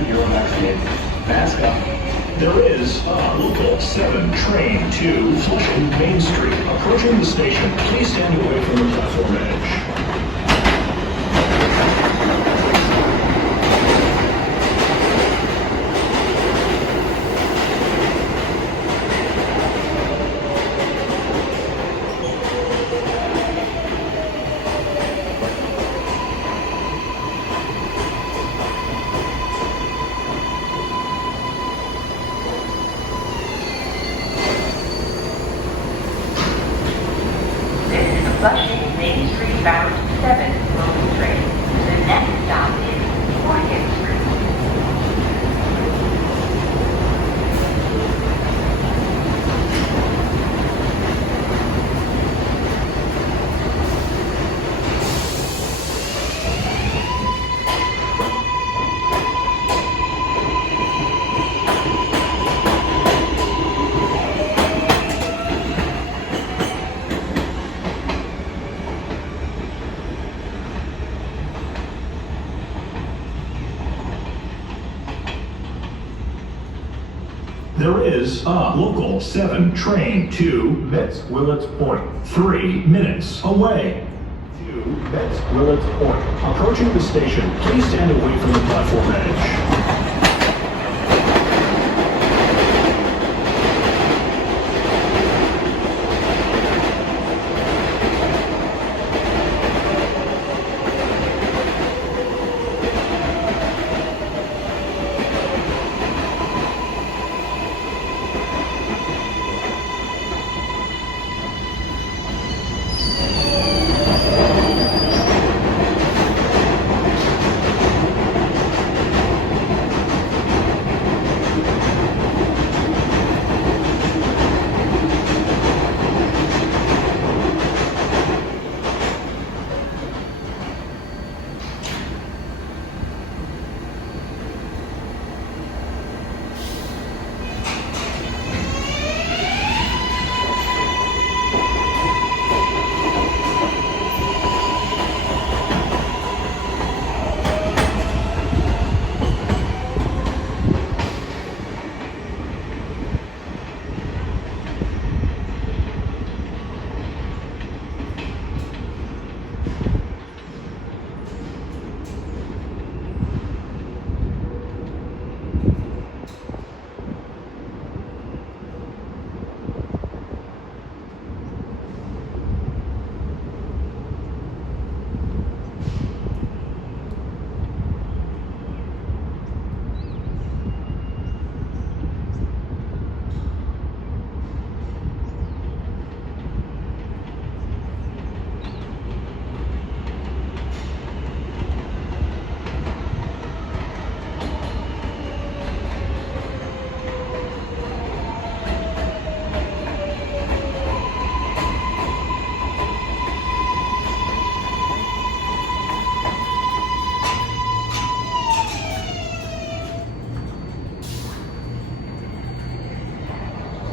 and you're vaccinated. Mask up. There is a local 7 train to Flushing Main Street. Approaching the station, please stand away from the platform edge. Flushing Main Street bound 7 local train. The next stop is Morgan Street. There is a local 7 train to Metz Willets Point. 3 minutes away. To Metz Willets Point. Approaching the station, please stand away from the platform edge.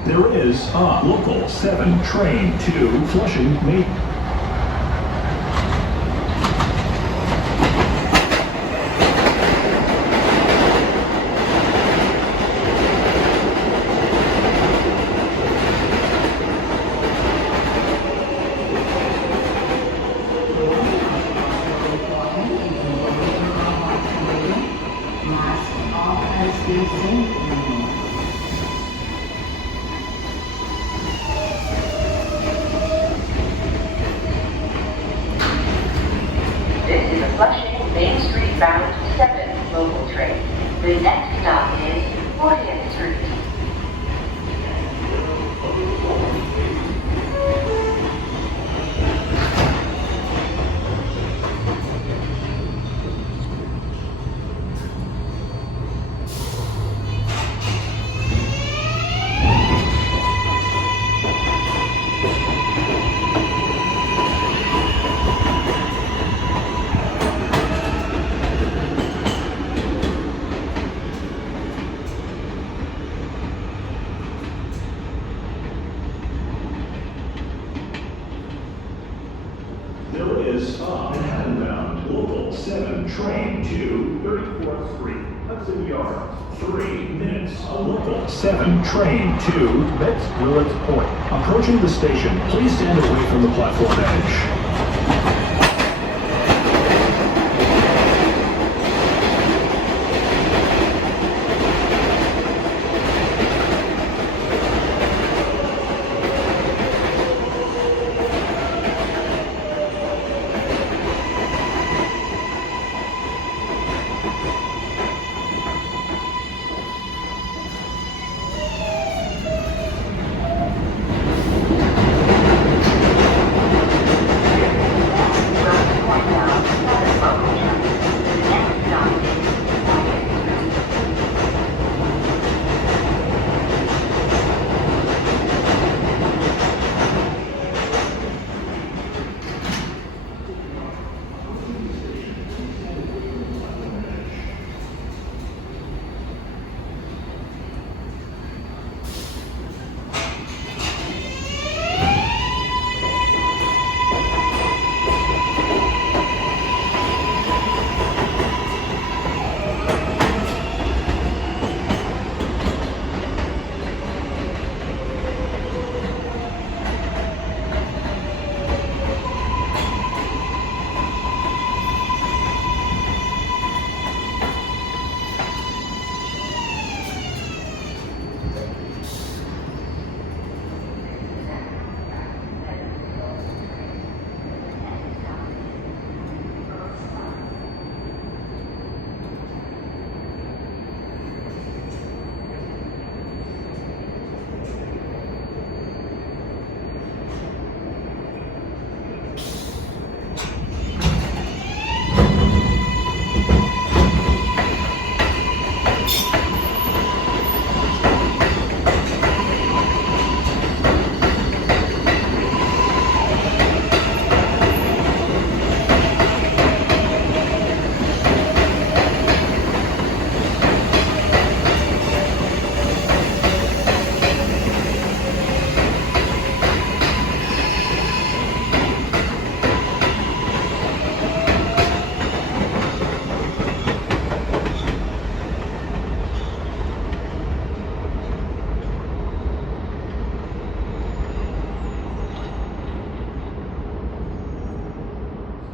There is a local 7 train to Flushing Main. Mask off as we think. This is a Flushing Main Street bound 7 local train. The next stop is 40th Street. Hudson Yards. 3 minutes. Local 7, train 2, Metz Willets Point. Approaching the station, please stand away from the platform edge.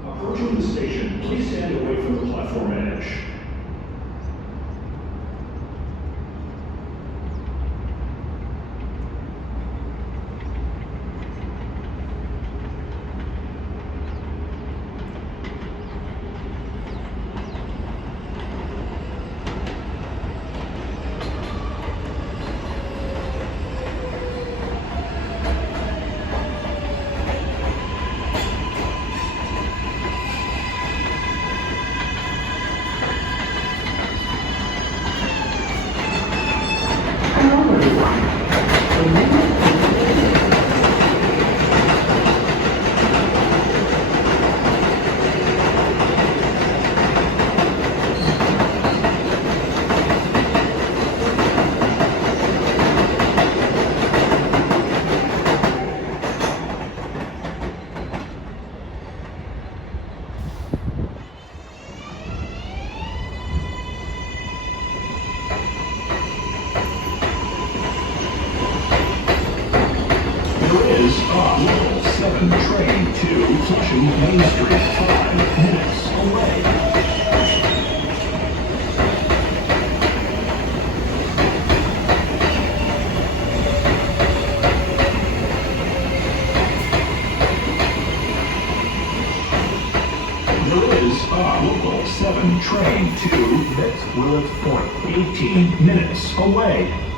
Approaching the station, please stand away from the platform edge. Local 7, train 2, Flushing Main Street, 5 minutes away. There is Local 7, train 2, Metz Willets Point, 18 minutes away.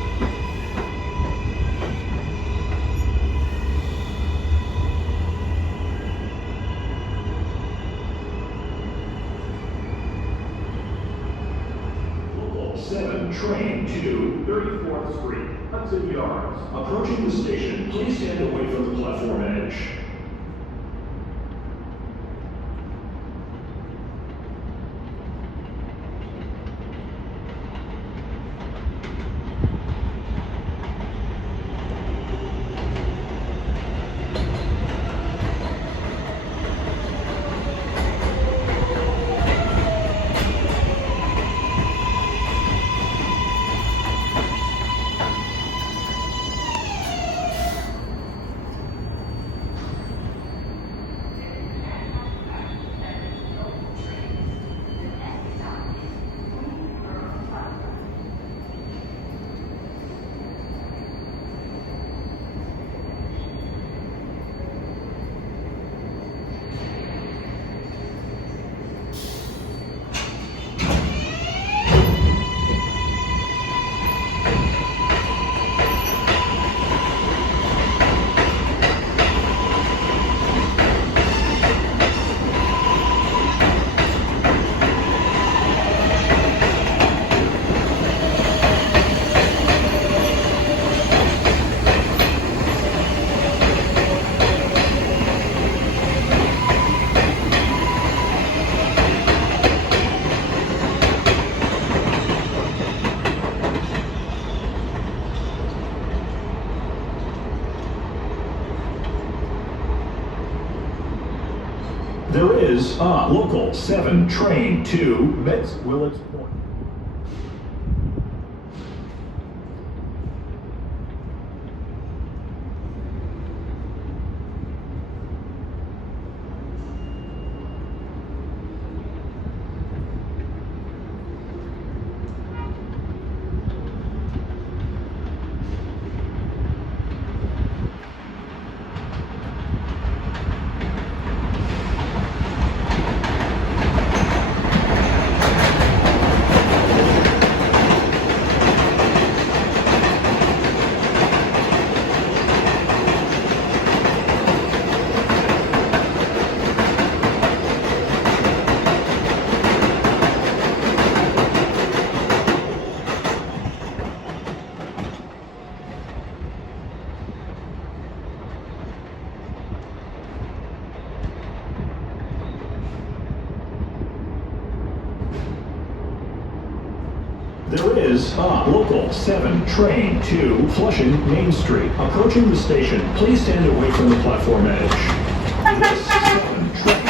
Train to 34th Street, Hudson Yards. Approaching the station, please stand away from the platform edge. is a local 7 train to Metz Willets Point. There is a local 7 train to Flushing Main Street. Approaching the station, please stand away from the platform edge. This 7 train.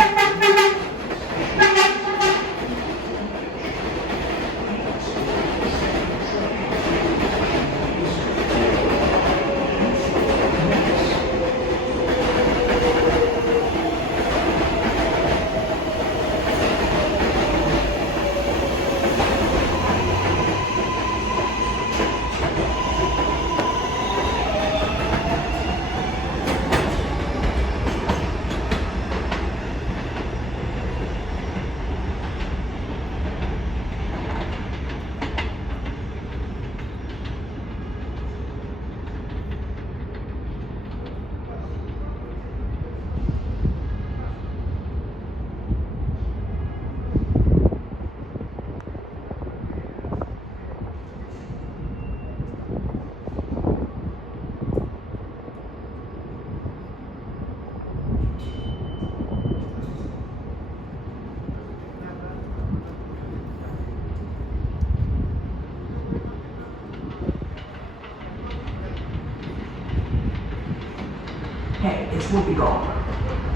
Hey, it's Whoopi Goldberg.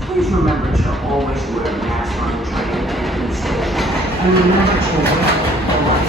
Please remember to always wear a mask on the train and in the station. And remember to wear a light.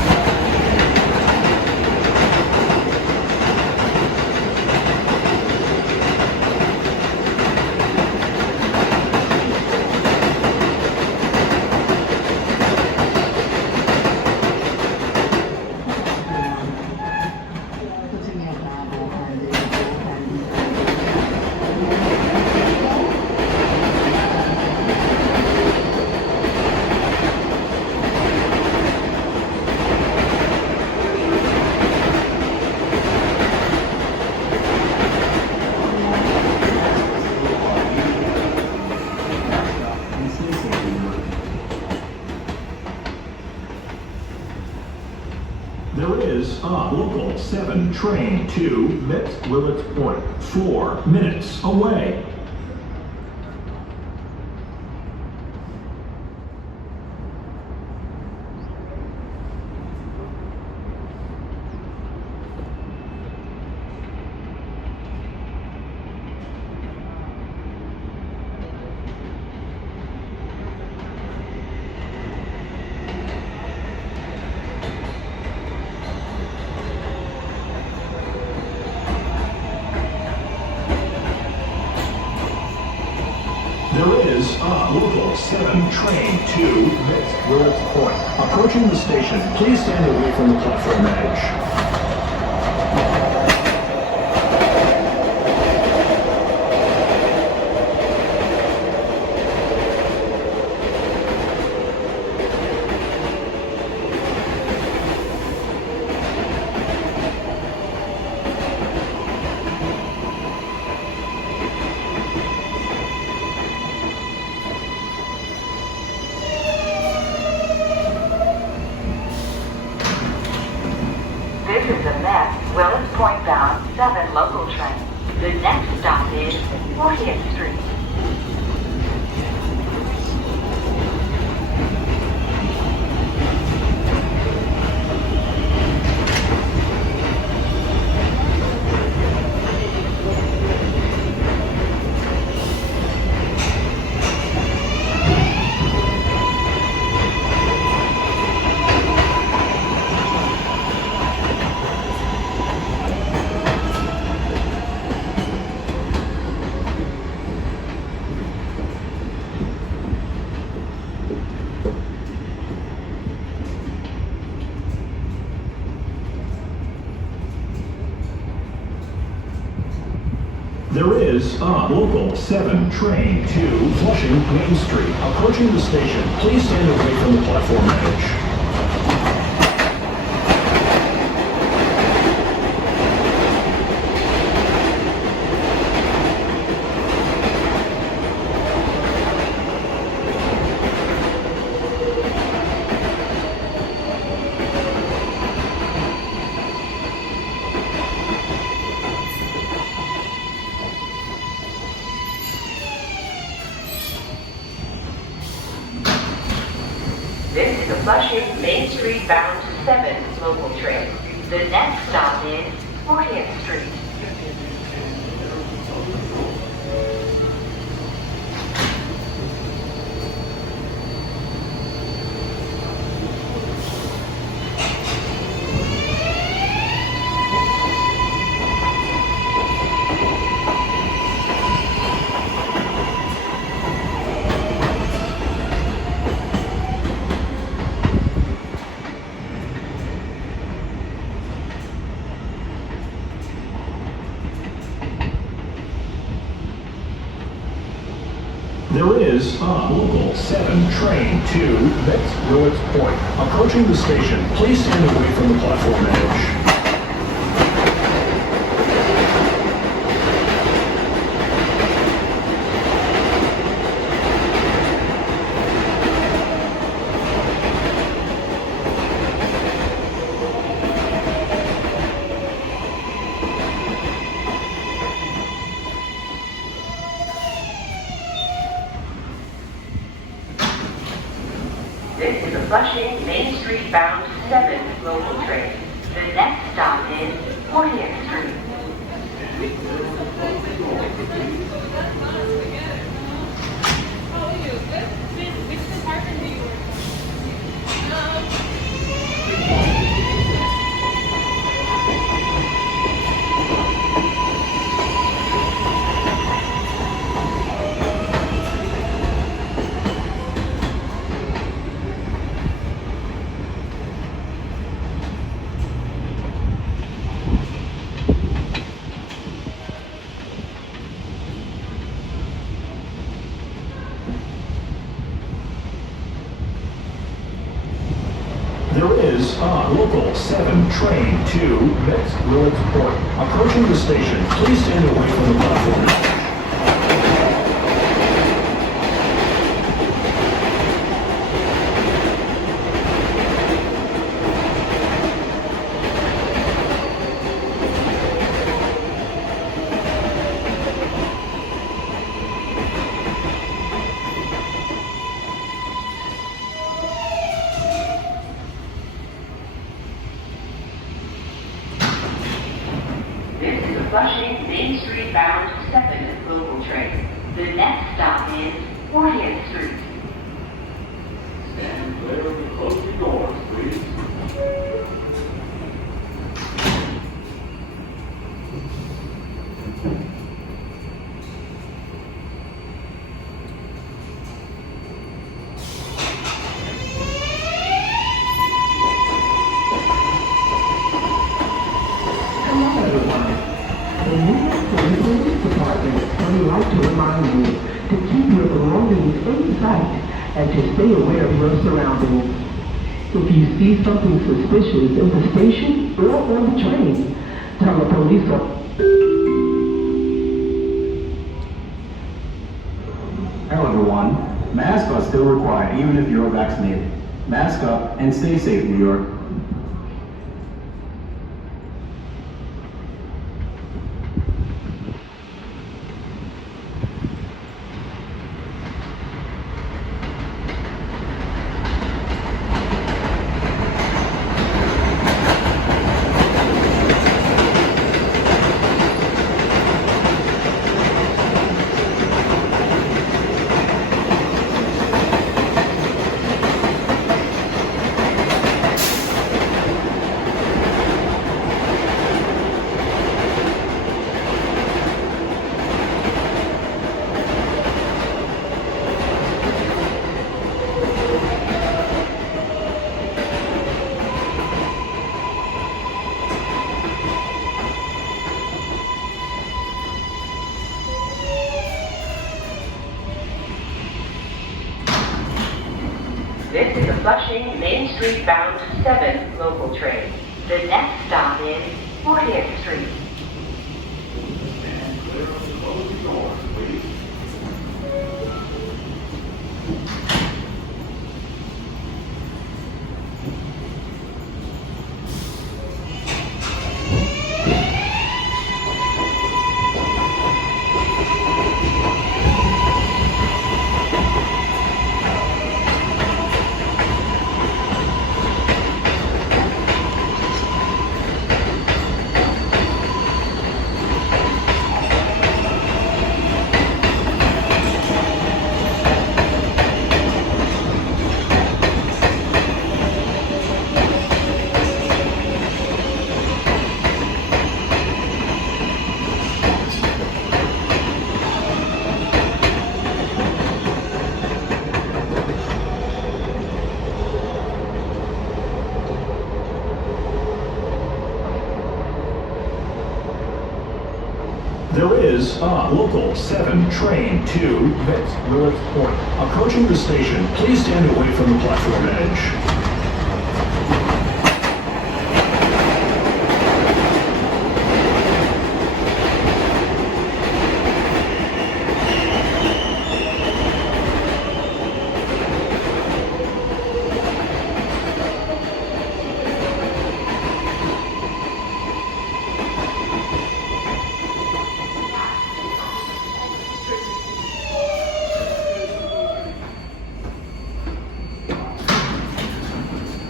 There is a local 7 train to Metz Willets Point, 4 minutes away. There is a local 7 train to Metz Willets Point. Approaching the station, please stand away from the platform edge. This is the Metz Willets Point bound 7 local train. The next stop is 40th Street. There is a local 7 train to Flushing Main Street. Approaching the station, please stand away from the platform edge. This is a Flushing Main Street bound 7 local train. The next stop is 40th Street. There is a local 7 train to Metz Willets Point. Approaching the station, please stand away from the platform edge. This is a Flushing Main Street bound 7 local train. The next stop is 40th Street. There is a local 7 train to Metz Willets Point. Approaching the station, please stand away from the platform edge. This is a Flushing Main Street bound 7 local train. The next stop is 40th Street. Stand clear of the closing doors, please. Hello, everyone. The New York Police Department would like to remind you to keep your belongings in sight and to stay aware of your surroundings. If you see something suspicious in the station or on the train, tell the police officer. Hello everyone. Masks are still required even if you're vaccinated. Mask up and stay safe, New York. Main Street bound 7 local train. The next stop is 40th Street. Stand clear of the closing doors, please. There is a local 7 train to Metz Willets Point. Approaching the station, please stand away from the platform edge.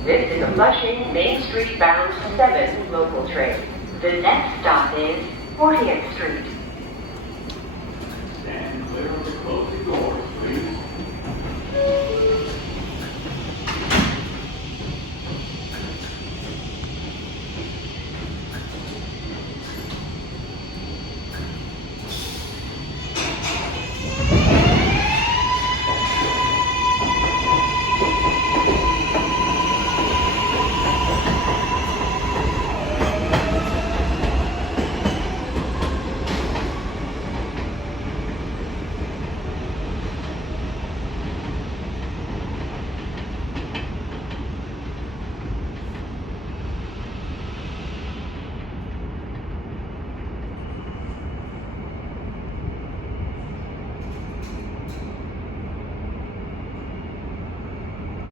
This is a Flushing Main Street bound 7 local train. The next stop is 40th Street. Stand clear of the closing